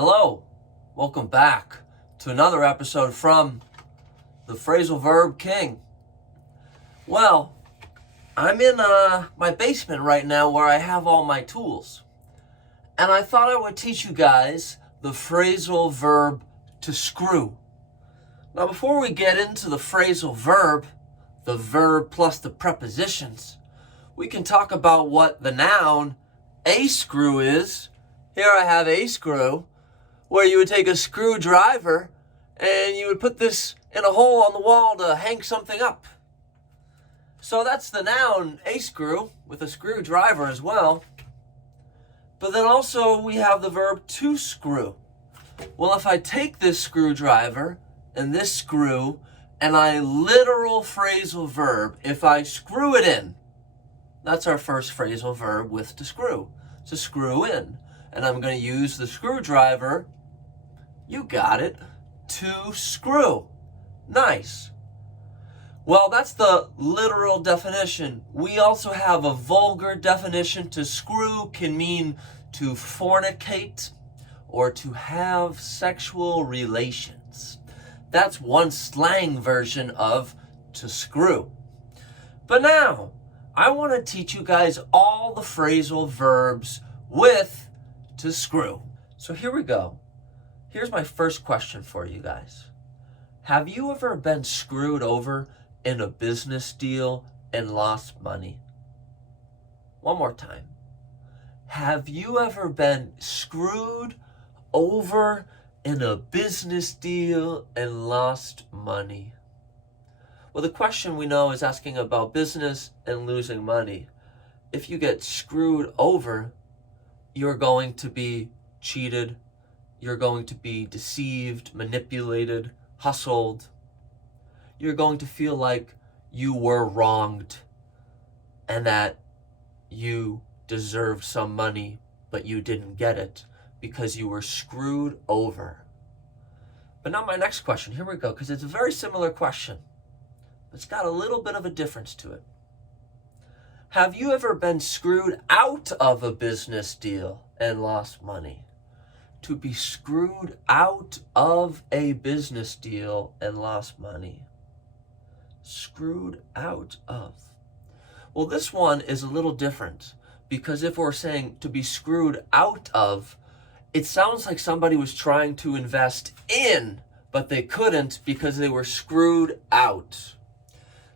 Hello, welcome back to another episode from the Phrasal Verb King. Well, I'm in my basement right now where I have all my tools. And I thought I would teach you guys the phrasal verb to screw. Now before we get into the phrasal verb, the verb plus the prepositions, we can talk about what the noun a screw is. Here I have a screw, where you would take a screwdriver and you would put this in a hole on the wall to hang something up. So that's the noun a screw, with a screwdriver as well. But then also we have the verb to screw. Well, if I take this screwdriver and this screw and I literal phrasal verb, if I screw it in, that's our first phrasal verb with to screw in. And I'm going to use the screwdriver, you got it, to screw. Nice. Well, that's the literal definition. We also have a vulgar definition. To screw can mean to fornicate or to have sexual relations. That's one slang version of to screw. But now, I want to teach you guys all the phrasal verbs with to screw. So here we go. Here's my first question for you guys. Have you ever been screwed over in a business deal and lost money? One more time. Have you ever been screwed over in a business deal and lost money? Well, the question we know is asking about business and losing money. If you get screwed over, you're going to be cheated. You're going to be deceived, manipulated, hustled. You're going to feel like you were wronged and that you deserved some money, but you didn't get it because you were screwed over. But now my next question, here we go, because it's a very similar question. It's got a little bit of a difference to it. Have you ever been screwed out of a business deal and lost money? To be screwed out of a business deal and lost money. Screwed out of. Well, this one is a little different because if we're saying to be screwed out of, it sounds like somebody was trying to invest in, but they couldn't because they were screwed out.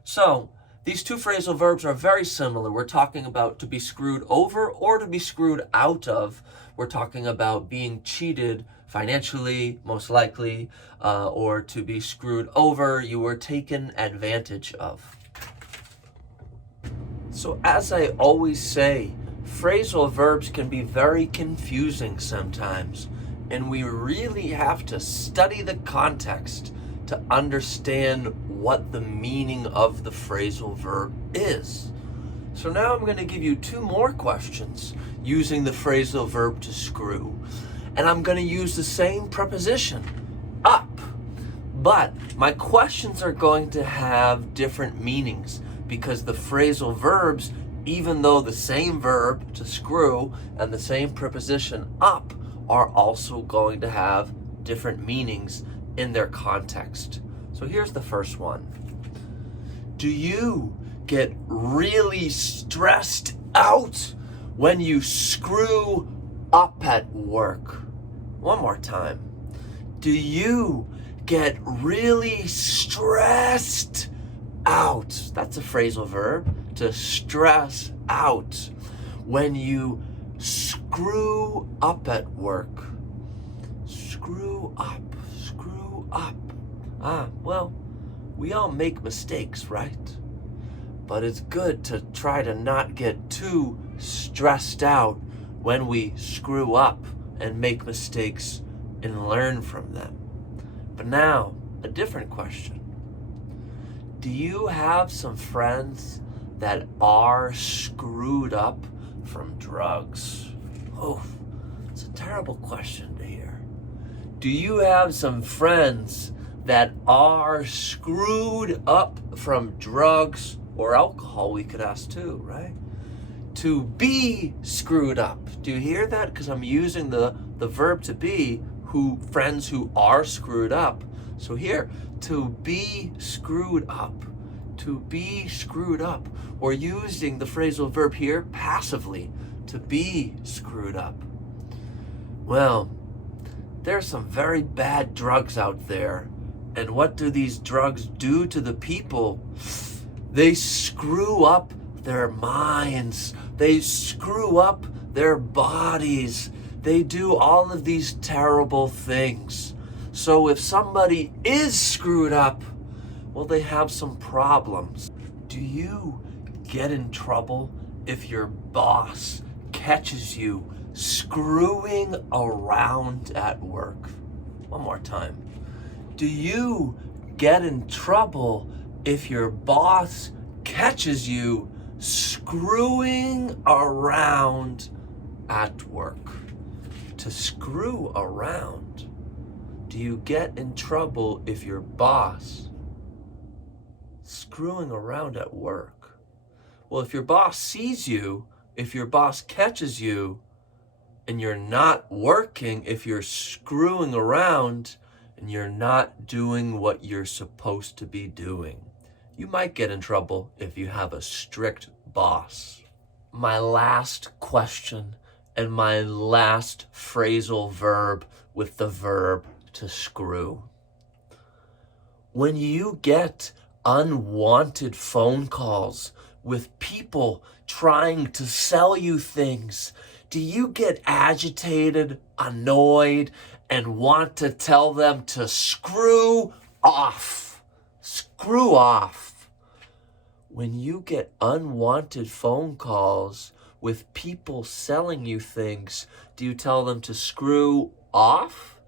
So, these two phrasal verbs are very similar. We're talking about to be screwed over or to be screwed out of. We're talking about being cheated financially, most likely, or to be screwed over, you were taken advantage of. So as I always say, phrasal verbs can be very confusing sometimes, and we really have to study the context to understand what the meaning of the phrasal verb is. So now I'm going to give you two more questions using the phrasal verb to screw. And I'm going to use the same preposition, up. But my questions are going to have different meanings because the phrasal verbs, even though the same verb to screw and the same preposition up, are also going to have different meanings in their context. So here's the first one. Do you get really stressed out when you screw up at work? One more time. Do you get really stressed out? That's a phrasal verb, to stress out when you screw up at work. Screw up, screw up. Well, we all make mistakes, right? But it's good to try to not get too stressed out when we screw up and make mistakes and learn from them. But now, a different question. Do you have some friends that are screwed up from drugs? Oh, it's a terrible question to hear. Do you have some friends that are screwed up from drugs or alcohol? We could ask too, right? To be screwed up. Do you hear that? Because I'm using the the verb to be, friends who are screwed up. So here, to be screwed up. To be screwed up. We're using the phrasal verb here passively. To be screwed up. Well, there's some very bad drugs out there. And what do these drugs do to the people? They screw up their minds. They screw up their bodies. They do all of these terrible things. So if somebody is screwed up, well, they have some problems. Do you get in trouble if your boss catches you screwing around at work? One more time. Do you get in trouble if your boss catches you screwing around at work? To screw around. Do you get in trouble if your boss screwing around at work? Well, if your boss sees you, if your boss catches you, and you're not working, if you're screwing around and you're not doing what you're supposed to be doing, you might get in trouble if you have a strict boss. My last question and my last phrasal verb with the verb to screw. When you get unwanted phone calls with people trying to sell you things, do you get agitated, annoyed, and want to tell them to screw off? Screw off. When you get unwanted phone calls with people selling you things, do you tell them to screw off?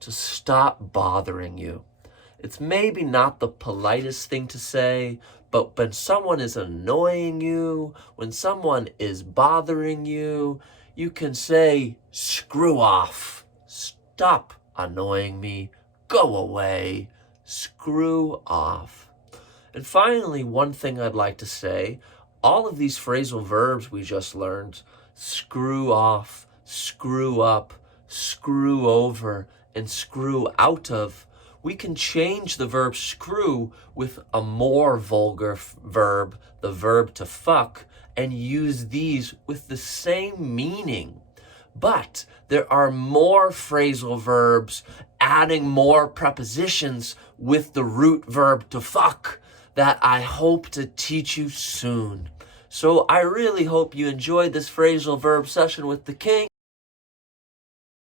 To stop bothering you. It's maybe not the politest thing to say, but when someone is annoying you, when someone is bothering you, you can say, screw off. Stop annoying me. Go away. Screw off. And finally, one thing I'd like to say, all of these phrasal verbs we just learned, screw off, screw up, screw over, and screw out of, we can change the verb screw with a more vulgar verb, the verb to fuck, and use these with the same meaning. But there are more phrasal verbs adding more prepositions with the root verb to fuck that I hope to teach you soon. So I really hope you enjoyed this phrasal verb session with the King.